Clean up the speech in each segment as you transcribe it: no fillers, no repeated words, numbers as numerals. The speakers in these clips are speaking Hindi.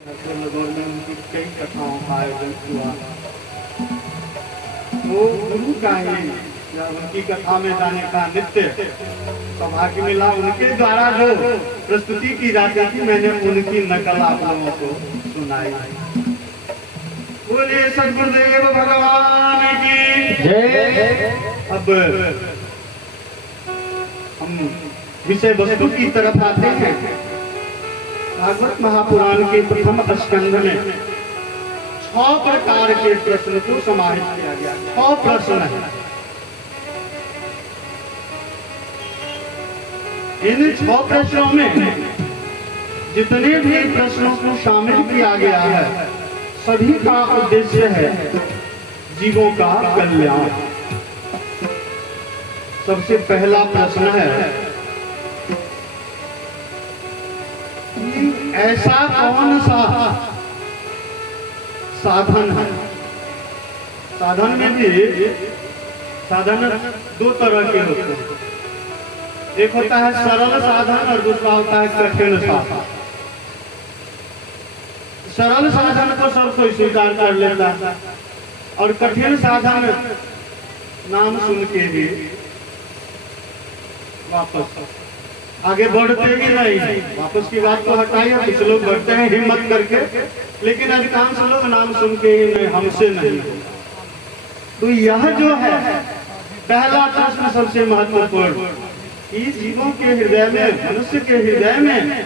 उनकी कई कथाओं का आयोजन हुआ। तो गुरु का ही जब उनकी कथा में जाने का नित्य सौभाग्य मिला, उनके द्वारा जो प्रस्तुति की जाती थी मैंने उनकी नकल आप लोगों को सुनाई। बोलिए सद्गुरुदेव भगवान की जय। अब हम विषय वस्तु की तरफ आते हैं। भागवत महापुराण के प्रथम स्कंध में 6 प्रकार के प्रश्न को समाहित किया गया। 6 प्रश्न है। इन 6 प्रश्नों में जितने भी प्रश्नों को शामिल किया गया है सभी का उद्देश्य है जीवों का कल्याण। सबसे पहला प्रश्न है ऐसा कौन सा साधन है। साधन में भी साधन 2 तरह के होते हैं। एक होता है सरल साधन और दूसरा होता है कठिन साधन। सरल साधन को सब कोई स्वीकार कर लेता है और कठिन साधन नाम सुन के भी वापस आगे बढ़ते ही नहीं। वापस की बात तो हटाइए, कुछ लोग बढ़ते हैं हिम्मत करके, लेकिन अधिकांश लोग नाम सुन के ही नहीं, हमसे नहीं। तो यह जो है पहला प्रश्न सबसे महत्वपूर्ण कि जीवों के हृदय में, मनुष्य के हृदय में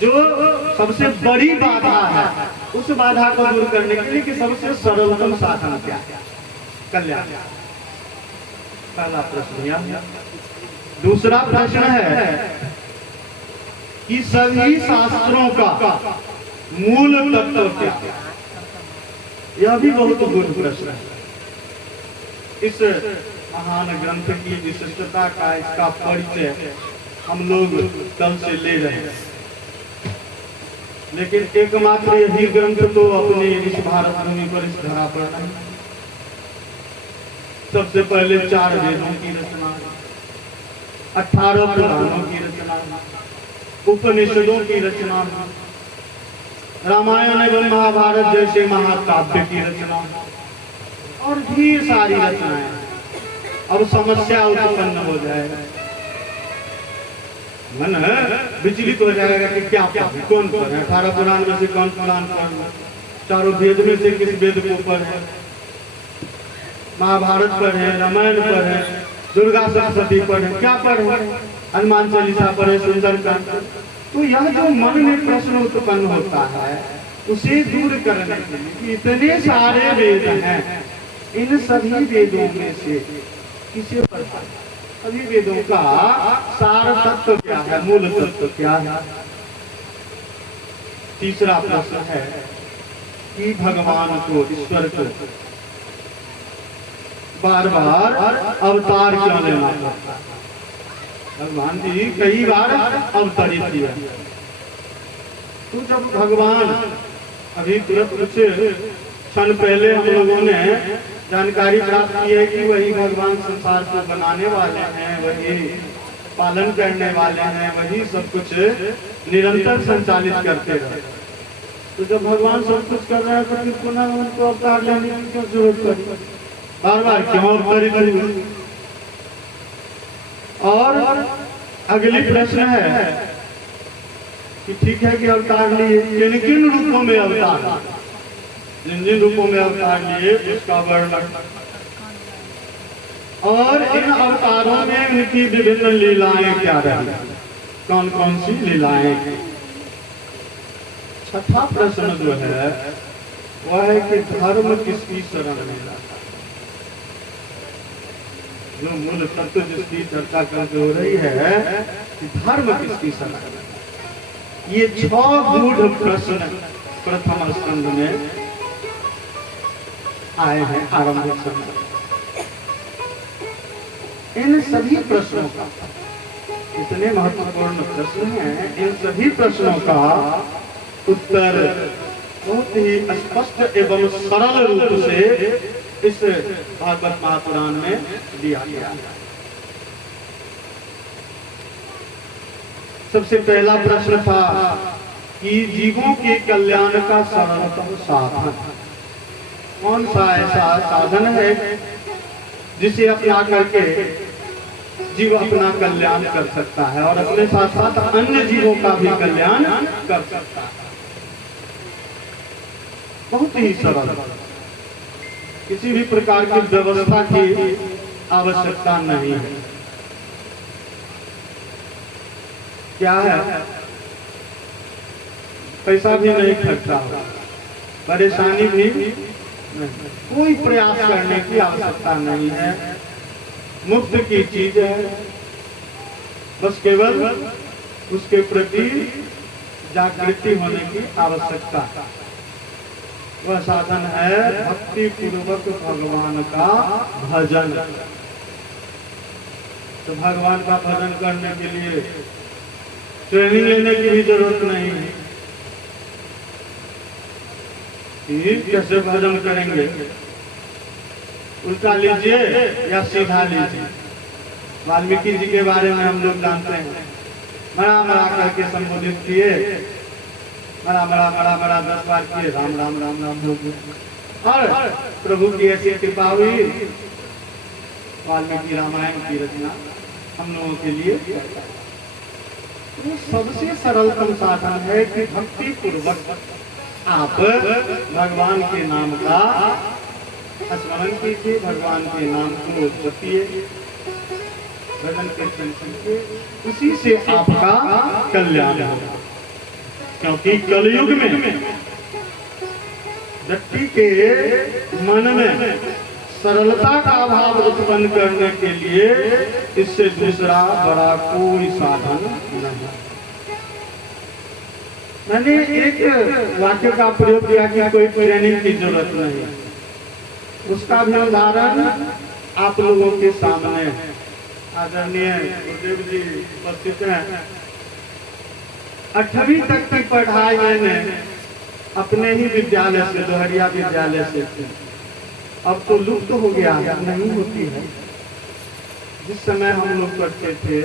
जो सबसे बड़ी बाधा है उस बाधा को दूर करने के लिए कि सबसे सरलतम साधन क्या है, कल्याण। पहला प्रश्न यह। दूसरा प्रश्न है कि सभी शास्त्रों का मूल तत्व क्या है। यह भी बहुत गुण प्रश्न है। इस महान ग्रंथ की विशिष्टता का, इसका परिचय हम लोग कल से ले रहे हैं, लेकिन एकमात्र यही ग्रंथ तो अपने इस भारत भूमि पर, इस धरा पर नहीं। सबसे पहले 4 वेदों की रचना, 18 पुराणों की रचना, उपनिषदों की रचना, रामायण एवं महाभारत जैसे महाकाव्य की रचना और भी सारी रचनाएं। अब समस्या उत्पन्न हो जाएगा, मन विचलित हो जाएगा कि क्या पढ़े, कौन पढ़े। 18 पुराण में से कौन पुराण पढ़े, 4 वेद में से किस वेद को पढ़े, महाभारत पढ़े, रामायण पढ़े, दुर्गा सप्तशती पढ़े, क्या पढ़े, हनुमान चालीसा पढ़े, सुंदरकांड। तो यह जो मन में प्रश्न उत्पन्न होता है उसे दूर करने के लिए कि इतने सारे वेद हैं, इन सभी वेदों में से किसे पढ़ा, सभी वेदों का सार तत्व क्या है, मूल तत्व क्या है। तीसरा प्रश्न है कि भगवान को, ईश्वर को बार बार अवतार क्यों लेना पड़ता है। भगवान जी कई बार अवतरित किया। तो जब भगवान, अभी कुछ क्षण पहले हम लोगों ने जानकारी प्राप्त की है कि वही भगवान संसार को बनाने वाले हैं, वही पालन करने वाले हैं, वही सब कुछ निरंतर संचालित करते रहे। तो जब भगवान सब कुछ कर रहे हैं तो फिर पुनः उनको अवतार लेने की क्यों जरूरत पड़ी, बार बार क्यों अवतरित हुए। और अगली प्रश्न है कि ठीक है कि अवतार लिए, किन किन रूपों में अवतार, जिन जिन रूपों में अवतार लिए उसका वर्णन, और इन अवतारों में उनकी विभिन्न लीलाएं क्या रही, कौन कौन सी लीलाएं की। छठा प्रश्न जो है वह है कि धर्म किसकी शरण में जाता, जो मूल तत्व जिसकी चर्चा करते हो रही है कि धर्म किसकी शरण में। ये 6 गूढ़ प्रश्न प्रथम स्कंध में आए हैं, आरंभिक समय। इन सभी प्रश्नों का, इतने महत्वपूर्ण प्रश्न हैं, इन सभी प्रश्नों का उत्तर बहुत ही स्पष्ट एवं सरल रूप से इस भागवत महापुराण में दिया गया है। सबसे पहला प्रश्न था कि जीवों के कल्याण का सरलतम साधन, कौन सा ऐसा साधन है जिसे अपना करके जीव अपना कल्याण कर सकता है और अपने साथ साथ अन्य जीवों का भी कल्याण कर सकता है। बहुत ही सरल, किसी भी प्रकार की व्यवस्था की आवश्यकता नहीं है। क्या है, पैसा भी नहीं खर्चा हो, परेशानी भी नहीं, कोई प्रयास करने की आवश्यकता नहीं है, मुफ्त की चीज है। बस केवल उसके प्रति जागृति होने की आवश्यकता है। वह साधन है भक्ति पूर्वक भगवान का भजन। तो भगवान का भजन करने के लिए ट्रेनिंग लेने की भी जरूरत नहीं है कि कैसे भजन करेंगे, उल्टा लीजिए या सीधा लीजिए। वाल्मीकि जी के बारे में हम लोग जानते हैं, मरा मरा करके संबोधित किए, मरा मरा मरा मरा 10 बार किए, राम राम राम राम हो गए। और प्रभु की ऐसी कृपा हुई, वाल्मीकि रामायण की रचना हम लोगों के लिए। तो सबसे सरलतम साधन है कि भक्ति पूर्वक आप भगवान के नाम का स्मरण कीजिए, भगवान के नाम को जपिए, भजन कीर्तन कीजिए, उसी से आपका कल्याण होगा। क्योंकि कलयुग में व्यक्ति के मन में सरलता का अभाव उत्पन्न करने के लिए इससे दूसरा बड़ा कोई साधन नहीं। मैंने एक वाक्य का प्रयोग किया कि कोई ट्रेनिंग की जरूरत नहीं, उसका भी उदाहरण आप लोगों के सामने आदरणीय गुरुदेव जी उपस्थित हैं। 8वीं तक की पढ़ाई मैंने अपने ही विद्यालय से, दोहरिया विद्यालय से की। अब तो लुप्त हो गया है, नहीं होती है। जिस समय हम लोग पढ़ते थे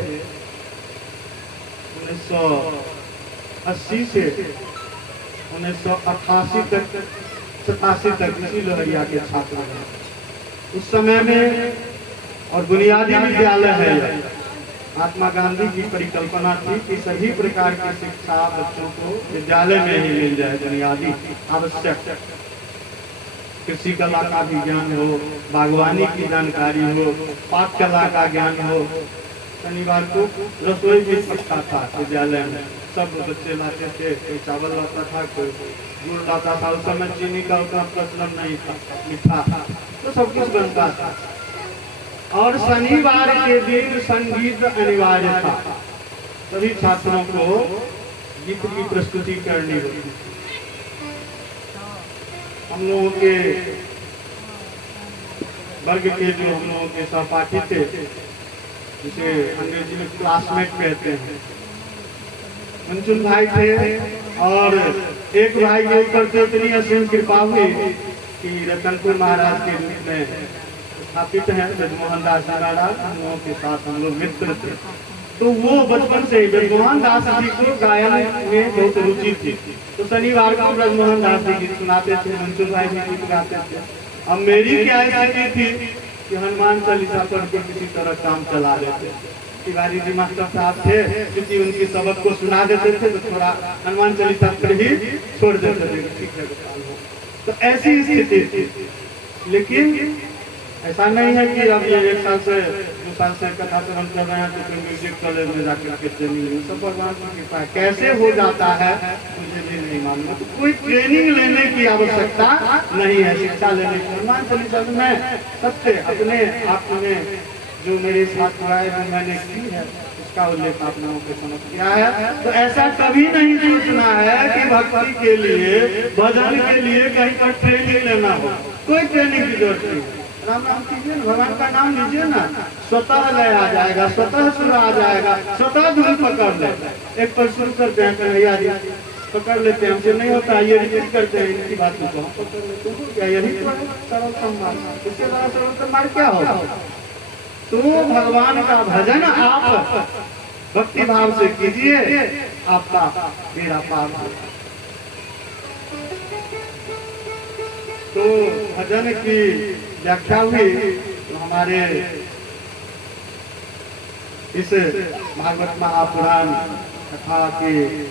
1980 से 1988 तक 87 तक इसी लोहरिया के छात्र हैं। उस समय में और बुनियादी विद्यालय है, महात्मा गांधी की परिकल्पना थी कि सभी प्रकार की शिक्षा बच्चों को विद्यालय में ही मिल जाए, बुनियादी आवश्यक। कृषि कला का भी ज्ञान हो, बागवानी की जानकारी हो, पाक कला का ज्ञान हो। शनिवार को रसोई भी पकता था विद्यालय में, सब बच्चे लाते थे, कोई चावल लाता था, कोई गुड़ लाता था। उस समय चीनी का उतना प्रचलन नहीं था, मीठा था, तो सब कुछ बनता था। और शनिवार के दिन संगीत अनिवार्य था, सभी छात्रों को गीत की प्रस्तुति करनी होती। हम लोगों के वर्ग के जो हम लोगों के सहपाठी थे, जिसे अंग्रेजी में क्लासमेट कहते हैं, मंचुल भाई थे। और एक भाई के ऊपर तो इतनी असीम कृपा हुई कि रतनपुर महाराज के रूप में स्थापित हैं ब्रजमोहन दास जी महाराज, हम लोगों के साथ हम लोग मित्र थे। तो वो बचपन से ब्रजमोहन दास जी को गायन में बहुत रुचि थी। तो शनिवार को ब्रजमोहन दास जी गीत सुनाते थे, मंचुल भाई भी गीत गाते थे। अब मेरी क्या स्थिति थी कि हनुमान चालीसा पढ़ के किसी तरह काम चला लेते। तिवारी जी मास्टर साहब थे, क्योंकि उनकी सबक को सुना देते थे तो थोड़ा हनुमान चालीसा पर ही छोड़ देते थे, ठीक है गोपाल हो। तो ऐसी स्थिति थी। लेकिन ऐसा नहीं है कि अब ये 1 साल से 2 साल से कथा श्रवण कर रहे हैं तो फिर म्यूजिक कॉलेज में जाकर के ट्रेनिंग, सब भगवान की कृपा है। कैसे हो जाता है मुझे भी नहीं मालूम। तो कोई ट्रेनिंग लेने की आवश्यकता नहीं है, शिक्षा लेने की। हनुमान चालीसा में सत्य अपने आप में जो मेरे साथ हुआ है, जो मैंने की है, उसका उल्लेख आप लोगों को समझ किया है। तो ऐसा कभी नहीं सोचना है कि भक्ति के लिए, भजन के लिए कहीं पर ट्रेनिंग लेना हो। कोई ट्रेनिंग की जरूरत नहीं। राम राम कीजिए, भगवान का नाम लीजिए ना, स्वतः लय आ जाएगा, स्वतः सुर आ जाएगा, स्वतः धुन पकड़ ले। एक पर शुरू करते हैं कन्हैया जी, पकड़ लेते हैं, हमसे नहीं होता, ये रिपीट करते हैं इनकी बात को हम पकड़ लेते हैं। क्या यही सरलतम मार्ग, इससे बड़ा सरलतम मार्ग क्या होगा? तो भगवान का भजन आप भक्ति भाव से कीजिए, आपका बेड़ा पार होगा। तो भजन की व्याख्या हुई तो हमारे इस भागवत महापुराण कथा के